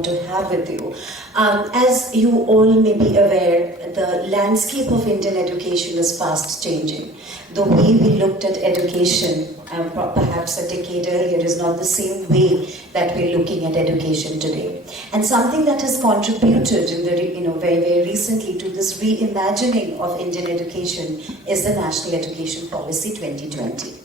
want to have with you. As you all may be aware, the landscape of Indian education is fast changing. The way we looked at education perhaps a decade earlier is not the same way that we're looking at education today. And something that has contributed in the very recently to this reimagining of Indian education is the National Education Policy 2020.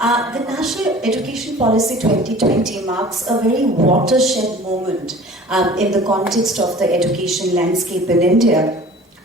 The National Education Policy 2020 marks a very watershed moment in the context of the education landscape in India,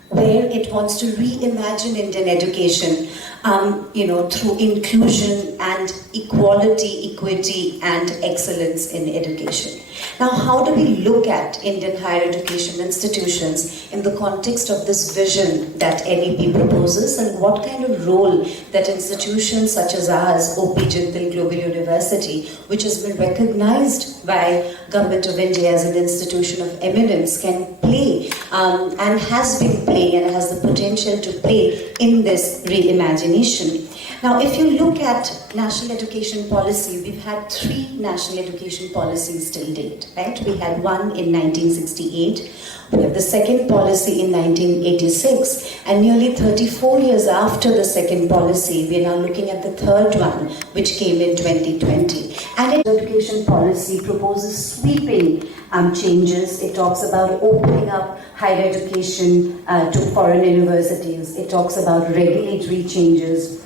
where it wants to reimagine Indian education, through inclusion and equality, equity, and excellence in education. Now, how do we look at Indian higher education institutions in the context of this vision that NEP proposes, and what kind of role that institutions such as ours, OP Jindal Global University, which has been recognized by Government of India as an institution of eminence, can play and has been playing and has the potential to play in this reimagination. Now, if you look at national education policy, we've had 3 national education policies till date, right? We had one in 1968, we have the second policy in 1986, and nearly 34 years after the second policy, we are now looking at the third one, which came in 2020. And the education policy proposes sweeping changes. It talks about opening up higher education to foreign universities. It talks about regulatory changes.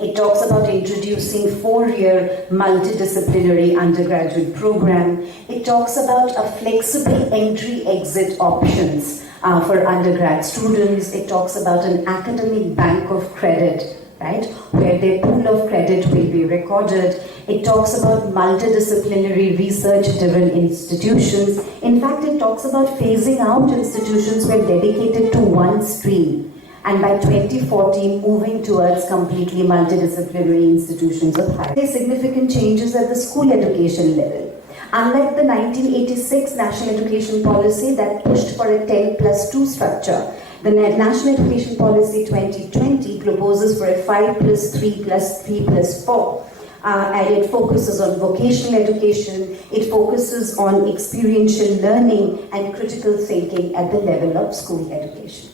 It talks about introducing 4-year multidisciplinary undergraduate program. It talks about a flexible entry-exit options for undergrad students. It talks about an academic bank of credit, right, where their pool of credit will be recorded. It talks about multidisciplinary research-driven institutions. In fact, it talks about phasing out institutions who are dedicated to one stream, and by 2040 moving towards completely multidisciplinary institutions of higher. There are significant changes at the school education level. Unlike the 1986 National Education Policy that pushed for a 10+2 structure, the National Education Policy 2020 proposes for a 5+3+3+4. And it focuses on vocational education, it focuses on experiential learning and critical thinking at the level of school education.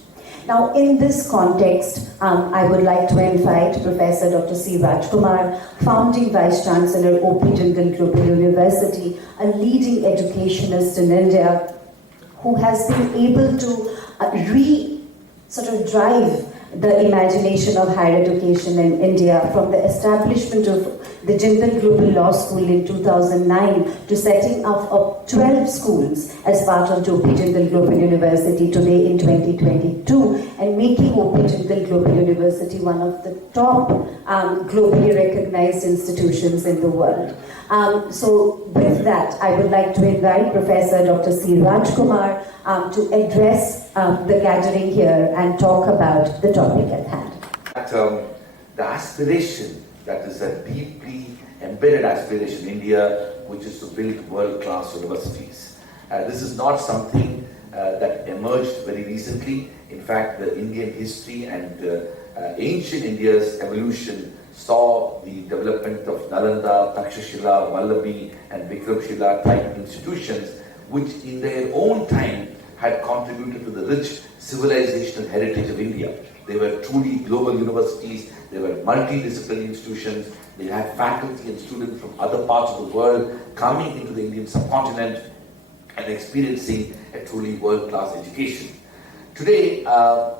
Now, in this context, I would like to invite Professor Dr. C. Rajkumar, Founding Vice Chancellor, OP Jindal Global University, a leading educationist in India, who has been able to drive the imagination of higher education in India, from the establishment of the Jindal Global Law School in 2009 to setting up of 12 schools as part of OP Jindal Global University today in 2022, and making OP Jindal Global University one of the top globally recognized institutions in the world. So with that, I would like to invite Professor Dr. C. Rajkumar to address the gathering here and talk about the topic at hand. The aspiration, that is a deeply embedded aspiration in India, which is to build world-class universities. This is not something that emerged very recently. In fact, the Indian history and ancient India's evolution saw the development of Nalanda, Takshashila, Vallabhi and Vikramshila type institutions, which in their own time had contributed to the rich civilizational heritage of India. They were truly global universities, they were multidisciplinary institutions, they had faculty and students from other parts of the world coming into the Indian subcontinent and experiencing a truly world-class education. Today,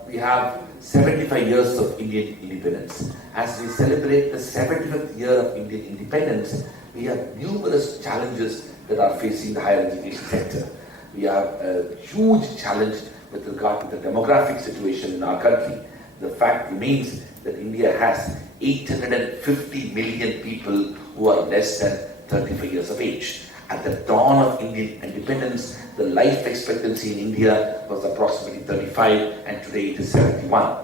we have 75 years of Indian independence. As we celebrate the 75th year of Indian independence, we have numerous challenges that are facing the higher education sector. We have a huge challenge with regard to the demographic situation in our country. The fact remains that India has 850 million people who are less than 35 years of age. At the dawn of Indian independence, the life expectancy in India was approximately 35, and today it is 71.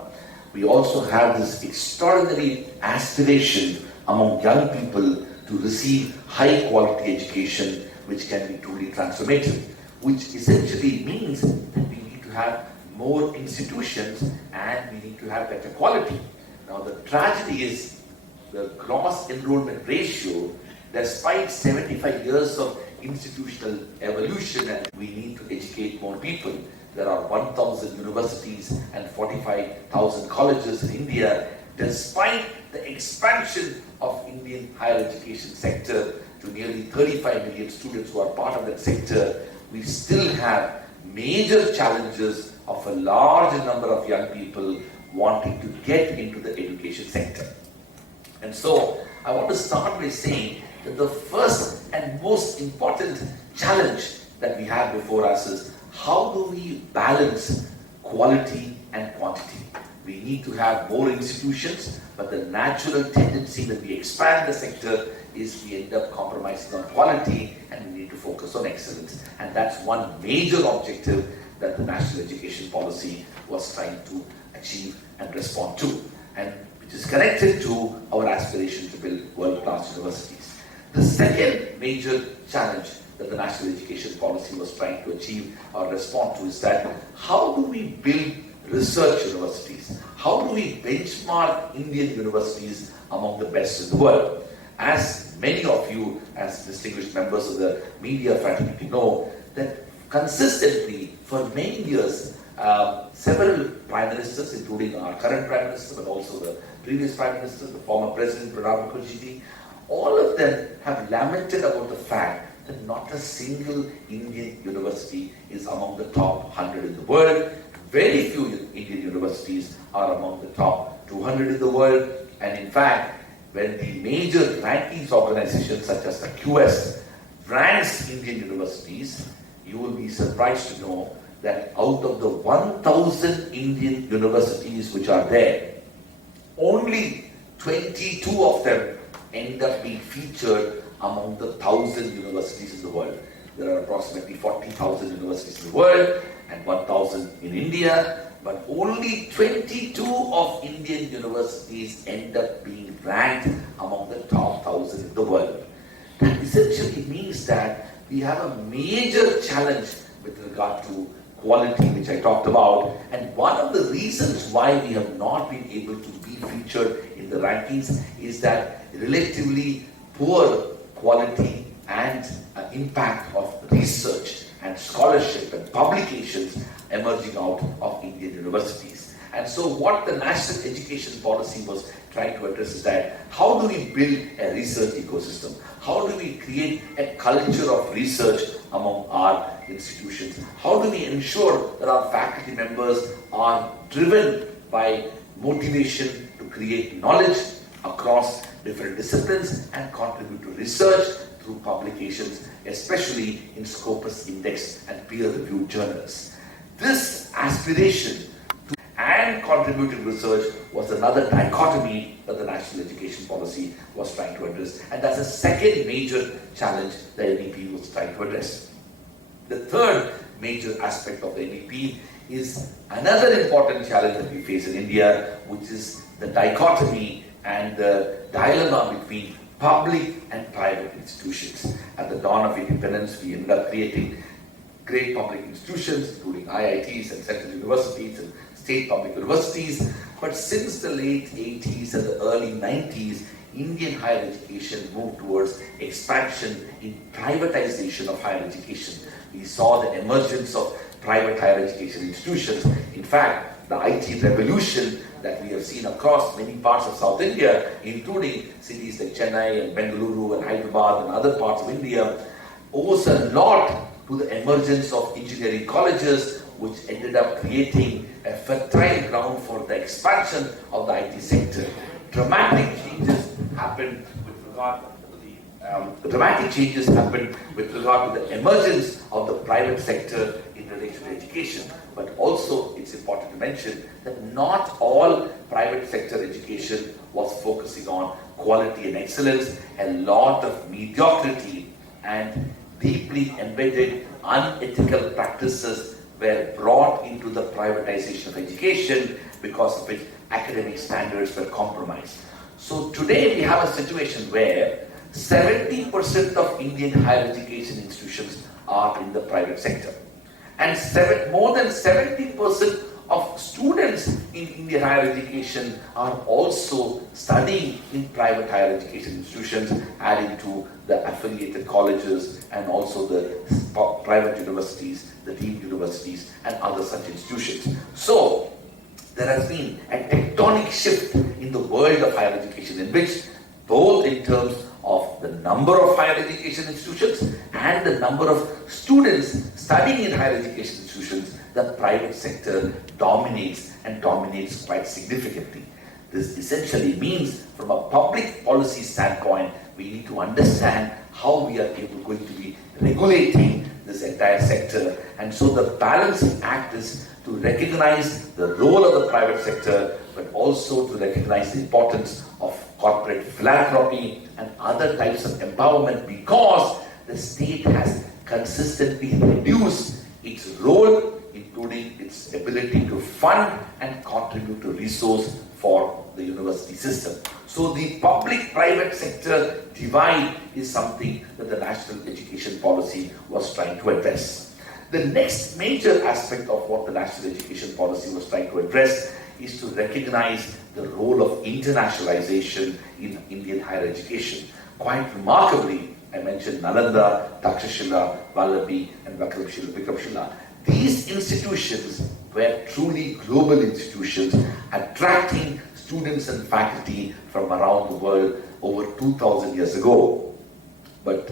We also have this extraordinary aspiration among young people to receive high quality education, which can be truly transformative, which essentially means that we need to have more institutions and we need to have better quality. Now, the tragedy is the gross enrollment ratio, despite 75 years of institutional evolution, and we need to educate more people. There are 1,000 universities and 45,000 colleges in India. Despite the expansion of Indian higher education sector to nearly 35 million students who are part of that sector, we still have major challenges of a large number of young people wanting to get into the education sector. And so I want to start by saying that the first and most important challenge that we have before us is how do we balance quality and quantity? We need to have more institutions, but the natural tendency when we expand the sector is we end up compromising on quality and we need to focus on excellence. And that's one major objective that the national education policy was trying to achieve and respond to, and which is connected to our aspiration to build world-class universities. The second major challenge that the national education policy was trying to achieve or respond to is that how do we build research universities? How do we benchmark Indian universities among the best in the world? As many of you, as distinguished members of the media fraternity know, that consistently for many years, several prime ministers, including our current prime minister, but also the previous prime minister, the former president, Pranab Mukherjee, all of them have lamented about the fact that not a single Indian university is among the top 100 in the world. Very few Indian universities are among the top 200 in the world. And in fact, when the major rankings organizations such as the QS ranks Indian universities, you will be surprised to know that out of the 1,000 Indian universities which are there, only 22 of them end up being featured among the 1,000 universities in the world. There are approximately 40,000 universities in the world and 1,000 in India, but only 22 of Indian universities end up being ranked among the top 1,000 in the world. That essentially means that we have a major challenge with regard to quality, which I talked about, and one of the reasons why we have not been able to be featured in the rankings is that relatively poor quality and impact of research and scholarship and publications emerging out of Indian universities. And so what the national education policy was trying to address is that how do we build a research ecosystem? How do we create a culture of research among our institutions? How do we ensure that our faculty members are driven by motivation to create knowledge across different disciplines and contribute to research through publications, especially in Scopus Index and peer-reviewed journals? This aspiration to and contributed research was another dichotomy that the national education policy was trying to address, and that's a second major challenge the NEP was trying to address. The third major aspect of the NEP is another important challenge that we face in India, which is the dichotomy and the dilemma between public and private institutions. At the dawn of independence, we ended up creating great public institutions, including IITs and central universities and state public universities. But since the late 80s and the early 90s, Indian higher education moved towards expansion in privatization of higher education. We saw the emergence of private higher education institutions. In fact, the IT revolution that we have seen across many parts of South India, including cities like Chennai and Bengaluru and Hyderabad and other parts of India, owes a lot to the emergence of engineering colleges, which ended up creating a fertile ground for the expansion of the IT sector. Dramatic changes happened with regard to the emergence of the private sector in relation to education. But also, it's important to mention that not all private sector education was focusing on quality and excellence. A lot of mediocrity and deeply embedded unethical practices were brought into the privatization of education, because of which academic standards were compromised. So today we have a situation where 70% of Indian higher education institutions are in the private sector. And more than 70% of students in Indian higher education are also studying in private higher education institutions, adding to the affiliated colleges and also the private universities, the deemed universities and other such institutions. So there has been a tectonic shift in the world of higher education, in which both in terms of the number of higher education institutions and the number of students studying in higher education institutions, the private sector dominates and dominates quite significantly. This essentially means, from a public policy standpoint, we need to understand how we are going to be regulating this entire sector. And so the balancing act is to recognize the role of the private sector, but also to recognize the importance of corporate philanthropy and other types of empowerment, because the state has consistently reduced its role, including its ability to fund and contribute to resource for the university system. So the public-private sector divide is something that the national education policy was trying to address. The next major aspect of what the national education policy was trying to address is to recognize the role of internationalization in Indian higher education. Quite remarkably, I mentioned Nalanda, Takshashila, Vallabhi and Vikramshila. These institutions were truly global institutions, attracting students and faculty from around the world over 2,000 years ago. But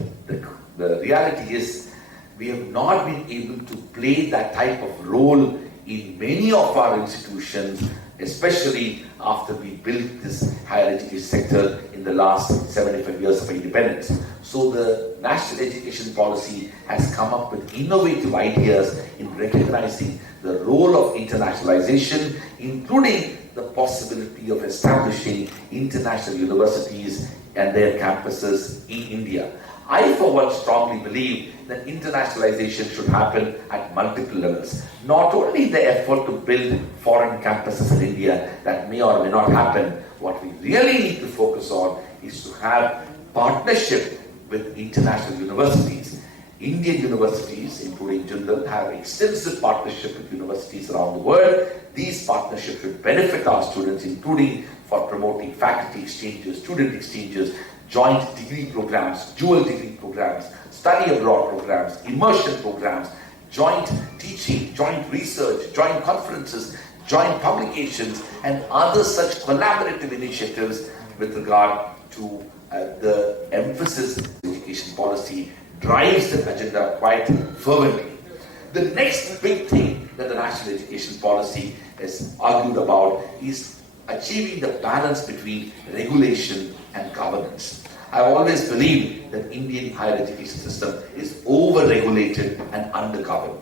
the reality is, we have not been able to play that type of role in many of our institutions, especially after we built this higher education sector in the last 75 years of independence. So the national education policy has come up with innovative ideas in recognizing the role of internationalization, including the possibility of establishing international universities and their campuses in India. I, for one, strongly believe that internationalization should happen at multiple levels. Not only the effort to build foreign campuses in India, that may or may not happen. What we really need to focus on is to have partnership with international universities. Indian universities, including Jindal, have extensive partnership with universities around the world. These partnerships should benefit our students, including for promoting faculty exchanges, student exchanges, joint degree programs, dual degree programs, study abroad programs, immersion programs, joint teaching, joint research, joint conferences, joint publications, and other such collaborative initiatives with regard to the emphasis education policy drives the agenda quite fervently. The next big thing that the national education policy is argued about is achieving the balance between regulation and governance. I've always believed that Indian higher education system is over-regulated and under-governed.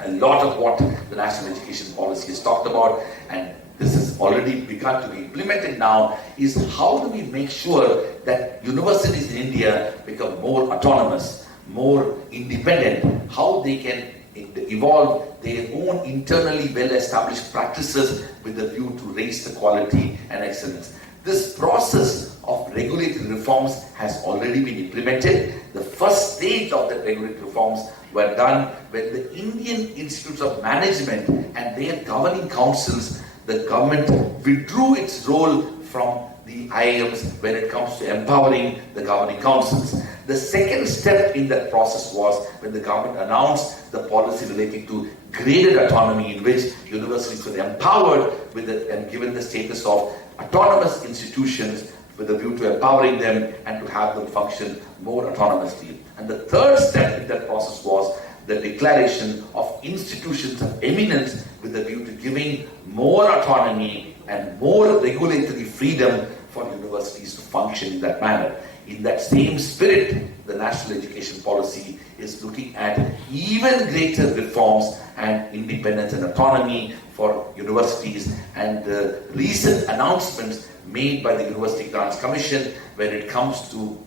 A lot of what the national education policy has talked about, and this has already begun to be implemented now, is how do we make sure that universities in India become more autonomous, more independent, how they can evolve their own internally well-established practices with a view to raise the quality and excellence. This process of regulatory reforms has already been implemented. The first stage of the regulatory reforms were done when the Indian Institutes of Management and their governing councils, the government withdrew its role from the IIMs when it comes to empowering the governing councils. The second step in that process was when the government announced the policy relating to graded autonomy, in which universities were empowered with and given the status of autonomous institutions with a view to empowering them and to have them function more autonomously. And the third step in that process was the declaration of institutions of eminence with a view to giving more autonomy and more regulatory freedom for universities to function in that manner. In that same spirit, the national education policy is looking at even greater reforms and independence and autonomy for universities, and the recent announcements made by the University Grants Commission when it comes to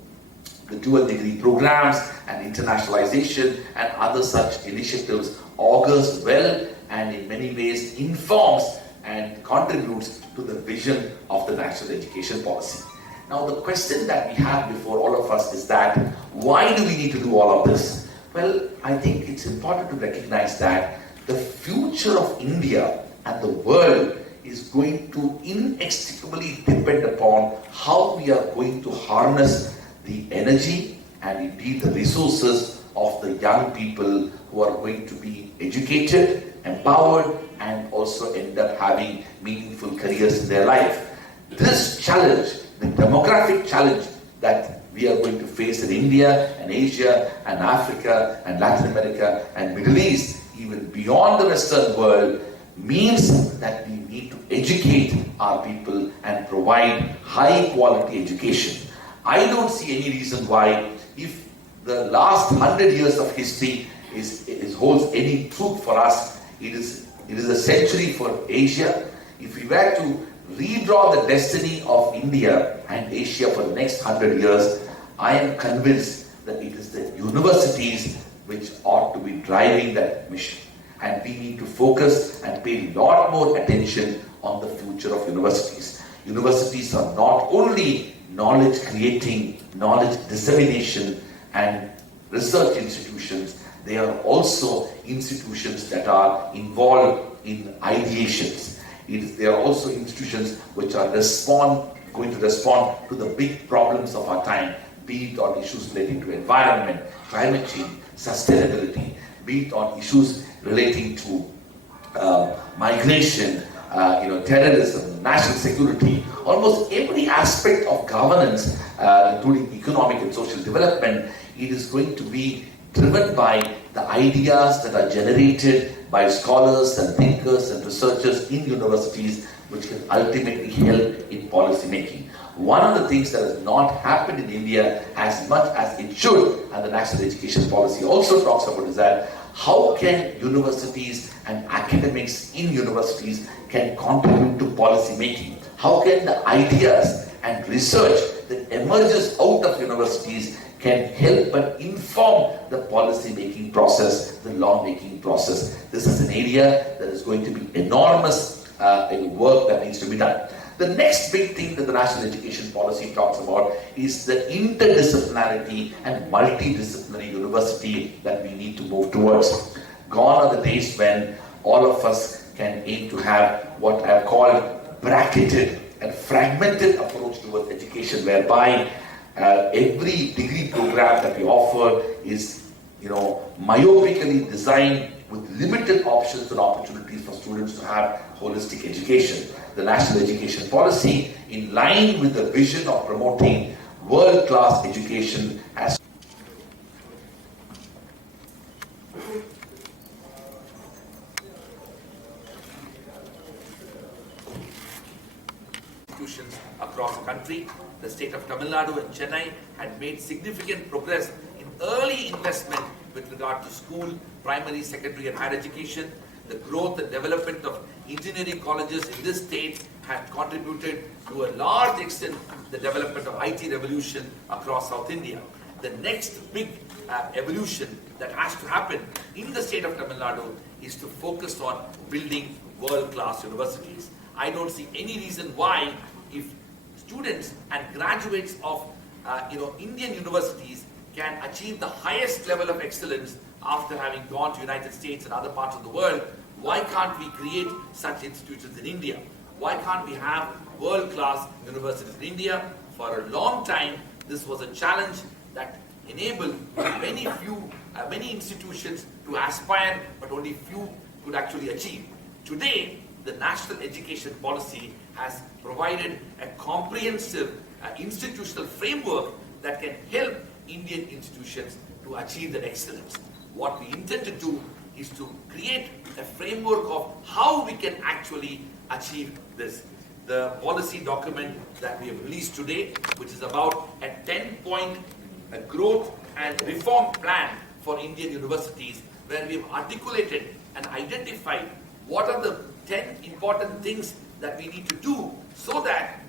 the dual degree programs and internationalization and other such initiatives augurs well and in many ways informs and contributes to the vision of the national education policy. Now the question that we have before all of us is that, why do we need to do all of this? Well, I think it's important to recognize that the future of India and the world is going to inextricably depend upon how we are going to harness the energy and indeed the resources of the young people who are going to be educated, empowered, and also end up having meaningful careers in their life. This challenge, the demographic challenge that we are going to face in India and Asia and Africa and Latin America and Middle East, even beyond the Western world, means that we need to educate our people and provide high quality education. I don't see any reason why, if the last 100 years of history holds any truth for us, it is a century for Asia. If we were to redraw the destiny of India and Asia for the next 100 years, I am convinced that it is the universities which ought to be driving that mission. And we need to focus and pay a lot more attention on the future of universities. Universities are not only knowledge creating, knowledge dissemination and research institutions, they are also institutions that are involved in ideations. They are also institutions which are going to respond to the big problems of our time, be it on issues relating to environment, climate change, sustainability, be it on issues relating to migration, terrorism, national security, almost every aspect of governance, including economic and social development. It is going to be driven by the ideas that are generated by scholars and thinkers and researchers in universities, which can ultimately help in policy making. One of the things that has not happened in India as much as it should, and the national education policy also talks about, is that how can universities and academics in universities can contribute to policy making? How can the ideas and research that emerges out of universities can help and inform the policy making process, the law making process? This is an area that is going to be enormous work that needs to be done. The next big thing that the national education policy talks about is the interdisciplinarity and multidisciplinary university that we need to move towards. Gone are the days when all of us can aim to have what I have called bracketed and fragmented approach towards education, whereby every degree program that we offer is, myopically designed with limited options and opportunities for students to have holistic education. The national education policy, in line with the vision of promoting world-class education as institutions across the country. The state of Tamil Nadu and Chennai had made significant progress in early investment with regard to school, primary, secondary and higher education. The growth and development of engineering colleges in this state had contributed to a large extent the development of IT revolution across South India. The next big evolution that has to happen in the state of Tamil Nadu is to focus on building world-class universities. I don't see any reason why, if students and graduates of Indian universities can achieve the highest level of excellence after having gone to United States and other parts of the world, why can't we create such institutions in India? Why can't we have world-class universities in India? For a long time, this was a challenge that enabled many institutions to aspire, but only few could actually achieve. Today, the national education policy has provided a comprehensive institutional framework that can help Indian institutions to achieve that excellence. What we intend to do is to create a framework of how we can actually achieve this. The policy document that we have released today, which is about a 10-point growth and reform plan for Indian universities, where we have articulated and identified what are the 10 important things that we need to do so that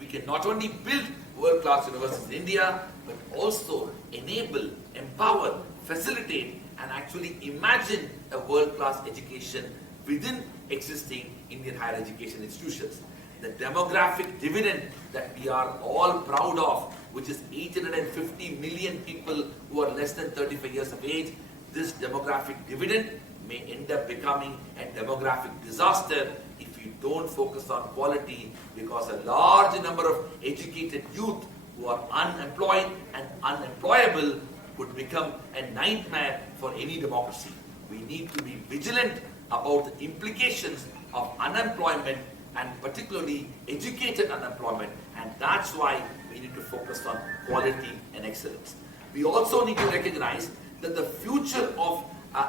we can not only build world-class universities in India, but also enable, empower, facilitate, and actually imagine a world-class education within existing Indian higher education institutions. The demographic dividend that we are all proud of, which is 850 million people who are less than 35 years of age, this demographic dividend may end up becoming a demographic disaster if we if you don't focus on quality, because a large number of educated youth who are unemployed and unemployable would become a nightmare for any democracy. We need to be vigilant about the implications of unemployment, and particularly educated unemployment, and that's why we need to focus on quality and excellence. We also need to recognize that the future of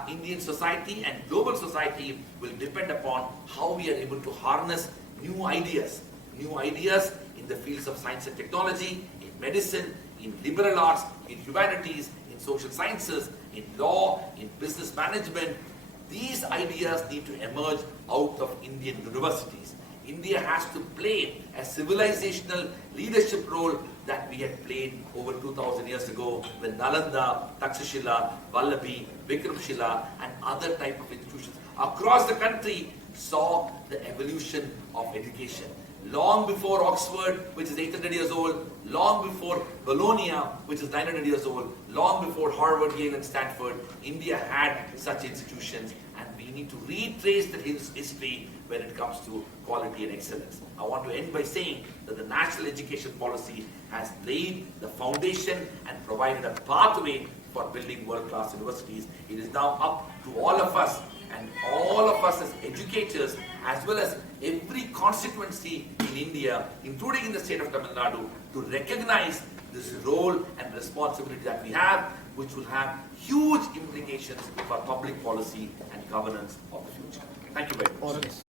Indian society and global society will depend upon how we are able to harness new ideas in the fields of science and technology, in medicine, in liberal arts, in humanities, in social sciences, in law, in business management. These ideas need to emerge out of Indian universities. India has to play a civilizational leadership role that we had played over 2000 years ago when Nalanda, Takshashila, Vallabhi, Vikramshila and other type of institutions across the country saw the evolution of education. Long before Oxford, which is 800 years old, long before Bologna, which is 900 years old, long before Harvard, Yale and Stanford, India had such institutions, and we need to retrace the history when it comes to quality and excellence. I want to end by saying that the national education policy has laid the foundation and provided a pathway for building world-class universities. It is now up to all of us, and all of us as educators, as well as every constituency in India, including in the state of Tamil Nadu, to recognize this role and responsibility that we have, which will have huge implications for public policy and governance of the future. Thank you very much.